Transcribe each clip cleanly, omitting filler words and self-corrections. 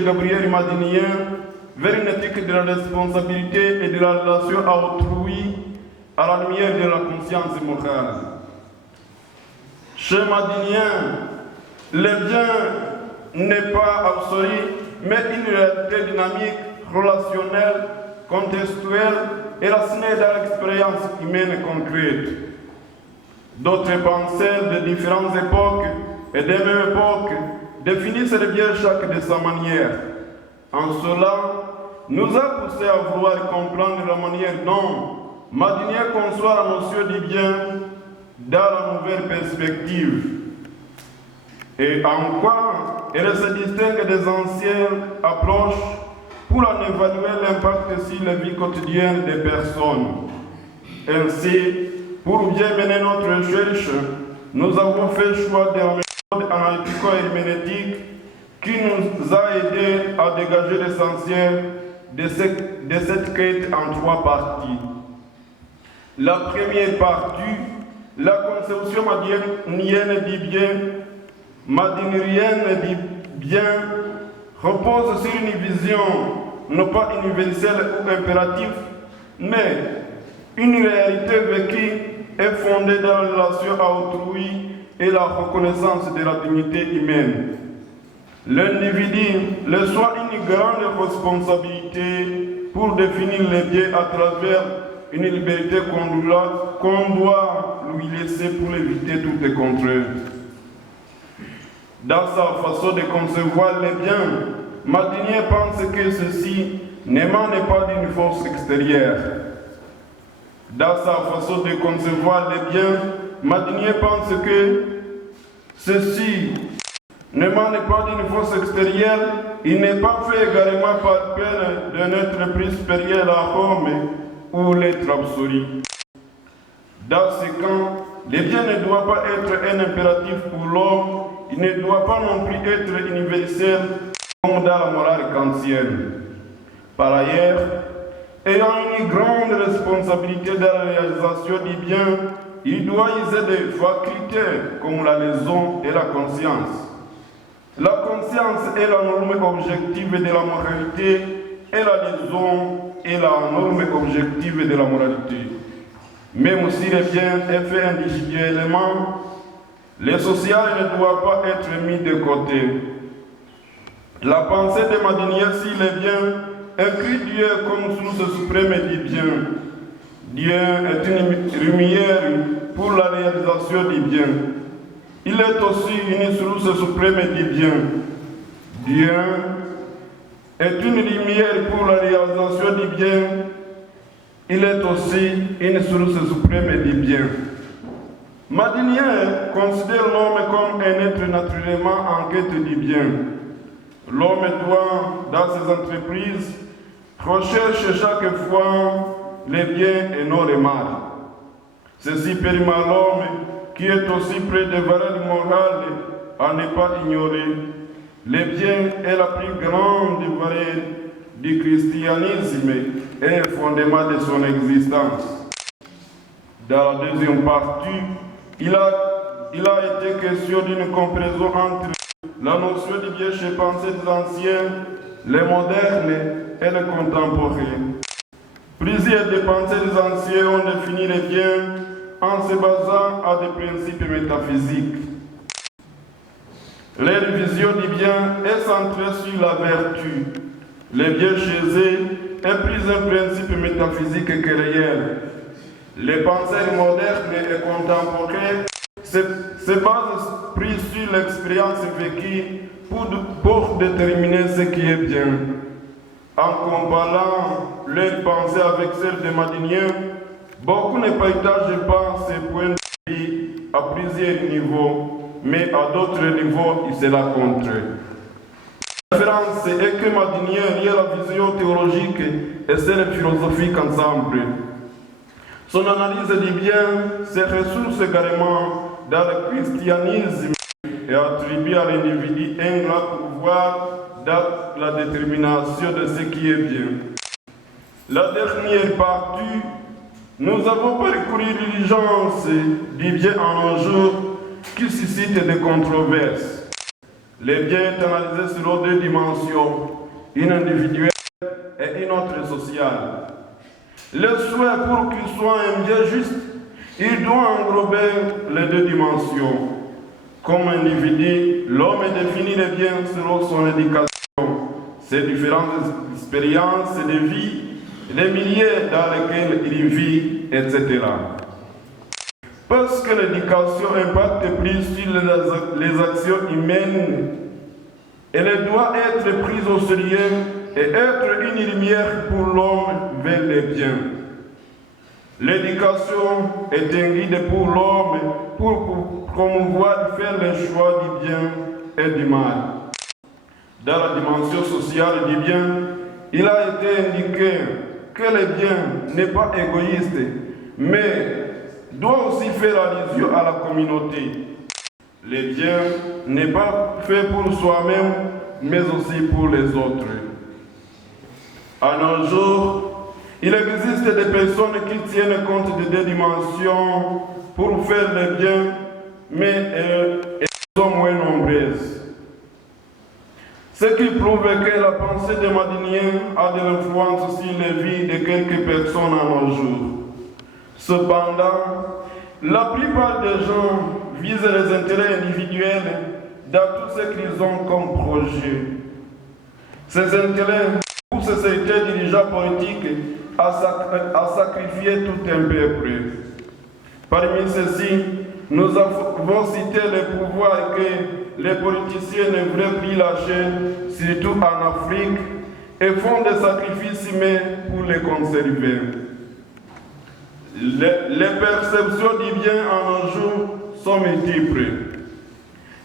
Gabriel Madinien vers une éthique de la responsabilité et de la relation à autrui à la lumière de la conscience morale. Chez Madinien, le bien n'est pas absolu, mais une réalité dynamique, relationnelle, contextuelle et racinée dans l'expérience humaine concrète. D'autres penseurs de différentes époques et des mêmes époques définissent le bien chaque de sa manière. En cela, nous a poussé à vouloir comprendre la manière dont Madinien conçoit la notion du bien dans la nouvelle perspective et en quoi elle se distingue des anciennes approches pour en évaluer l'impact sur la vie quotidienne des personnes. Ainsi, pour bien mener notre recherche, nous avons fait le choix de la méthode analytico-herméneutique qui nous a aidé à dégager l'essentiel de cette quête en 3 parties. La première partie, la conception madinienne du bien, madinérienne du bien, repose sur une vision non pas universelle ou impérative, mais une réalité vécue et fondée dans la relation à autrui et la reconnaissance de la dignité humaine. L'individu reçoit une grande responsabilité pour définir les biens à travers une liberté qu'on doit lui laisser pour éviter toute contrainte. Dans sa façon de concevoir les biens, Madinien pense que ceci n'émane pas d'une force extérieure. Dans sa façon de concevoir les biens, Madinien pense que ceci n'émane pas d'une force extérieure, il n'est pas fait également par peine d'un être plus supérieur à Rome ou l'être absolu. Dans ce cas, le bien ne doit pas être un impératif pour l'homme, il ne doit pas non plus être universel comme dans la morale kantienne. Par ailleurs, ayant une grande responsabilité dans la réalisation du bien, il doit user des facultés comme la raison et la conscience. La conscience est la norme objective de la moralité et la raison est la norme objective de la moralité. Même si le bien est fait individuellement, le social ne doit pas être mis de côté. La pensée de Madinien sur le bien inclut Dieu comme source suprême du bien. Dieu est une lumière pour la réalisation du bien. Il est aussi une source suprême du bien. Dieu est une lumière pour la réalisation du bien. Il est aussi une source suprême du bien. Madinien considère l'homme comme un être naturellement en quête du bien. L'homme doit, dans ses entreprises, rechercher chaque fois les biens et non les mal. Ceci permet à l'homme, qui est aussi près des valeurs morales, à ne pas ignorer. Le bien est la plus grande valeur du christianisme et le fondement de son existence. Dans la deuxième partie, il a été question d'une comparaison entre la notion du bien chez pensées des anciens, les modernes et les contemporains. Plusieurs des pensées des anciens ont défini le bien en se basant à des principes métaphysiques. Leur vision du bien est centrée sur la vertu. Le bien chez eux est plus un principe métaphysique que réel. Les pensées modernes et contemporaines se basent plus sur l'expérience vécue pour déterminer ce qui est bien. En comparant leurs pensées avec celles de Madinien, beaucoup ne partagent pas ces points de vue à plusieurs niveaux, mais à d'autres niveaux, ils se la contraient. La différence est que Madinien lie la vision théologique et celle philosophique ensemble. Son analyse du bien se ressource également dans le christianisme et attribue à l'individu un grand pouvoir dans la détermination de ce qui est bien. La dernière partie, nous avons parcouru l'urgence du bien en un jour qui suscite des controverses. Les biens est analysé sur deux dimensions, une individuelle et une autre sociale. Le souhait pour qu'il soit un bien juste, il doit englober les deux dimensions. Comme individu, l'homme définit les biens selon son éducation, ses différentes expériences de vie, les milieux dans lesquels il vit, etc. Parce que l'éducation impacte plus sur les actions humaines, elle doit être prise au sérieux et être une lumière pour l'homme vers les biens. L'éducation est un guide pour l'homme pour promouvoir faire le choix du bien et du mal. Dans la dimension sociale du bien, il a été indiqué que le bien n'est pas égoïste, mais doit aussi faire allusion à la communauté. Le bien n'est pas fait pour soi-même, mais aussi pour les autres. À nos jours, il existe des personnes qui tiennent compte de deux dimensions pour faire le bien, mais elles sont moins nombreuses. Ce qui prouve que la pensée de Madinien a de l'influence sur les vies de quelques personnes à nos jours. Cependant, la plupart des gens visent les intérêts individuels dans tout ce qu'ils ont comme projet. Ces intérêts poussent certains dirigeants politiques à sacrifier tout un peuple. Parmi ceux-ci, nous avons cité les pouvoirs que les politiciens ne voudraient plus lâcher, surtout en Afrique, et font des sacrifices humains pour les conserver. Les perceptions du bien en nos jours sont multiples.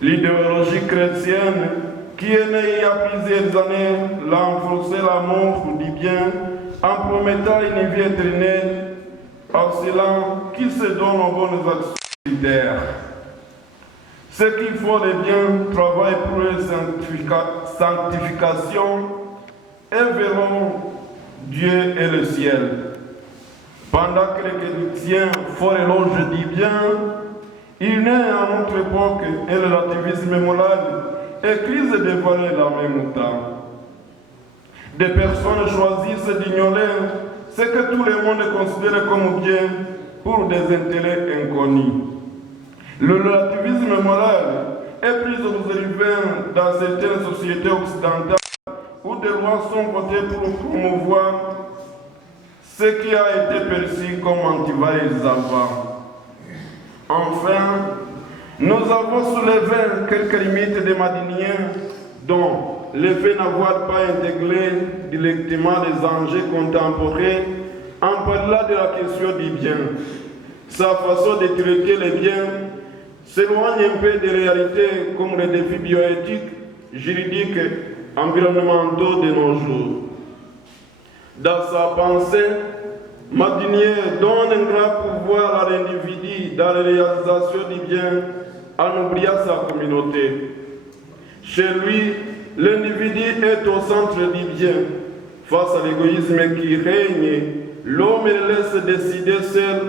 L'idéologie chrétienne, qui est née il y a plusieurs années, l'a renforcé l'amour du bien en promettant une vie éternelle à ceux-là qui se donnent aux bonnes actions solidaires. Ceux qui font le bien travaillent pour leur sanctification et verront Dieu et le ciel. Pendant que les chrétiens font l'éloge du bien, il naît à notre époque un relativisme moral et crise de valeurs en même temps. Des personnes choisissent d'ignorer ce que tout le monde considère comme bien pour des intérêts inconnus. Le relativisme moral est plus observé dans certaines sociétés occidentales où des lois sont votées pour promouvoir ce qui a été perçu comme antivalidisant. Enfin, nous avons soulevé quelques limites des Madiniens, dont le fait n'avoir pas intégré directement les enjeux contemporains en parlant de la question du bien. Sa façon de traiter les biens s'éloigne un peu des réalités comme les défis bioéthiques, juridiques, environnementaux de nos jours. Dans sa pensée, Madinier donne un grand pouvoir à l'individu dans la réalisation du bien en oubliant sa communauté. Chez lui, l'individu est au centre du bien. Face à l'égoïsme qui règne, l'homme laisse décider seul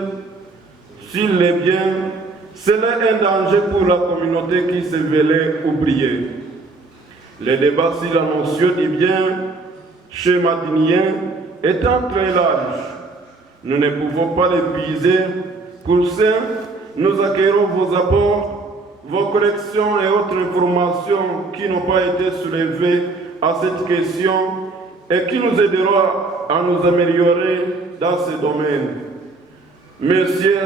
sur les biens. Cela est un danger pour la communauté qui se voulait oublier. Le débat sur la notion du bien chez Madinien étant très large, nous ne pouvons pas l'épuiser. Pour ça, nous accueillons vos apports, vos corrections et autres informations qui n'ont pas été soulevées à cette question et qui nous aideront à nous améliorer dans ce domaine. Monsieur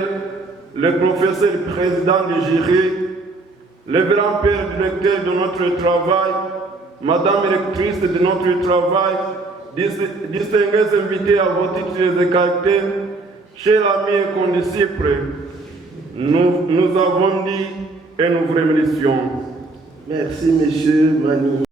le professeur président de Jiré, le grand-père directeur de notre travail, madame électrice de notre travail, distingués invités à vos titres et caractères, chers amis et condisciples, nous avons dit et nous vous remercions. Merci, monsieur Mani.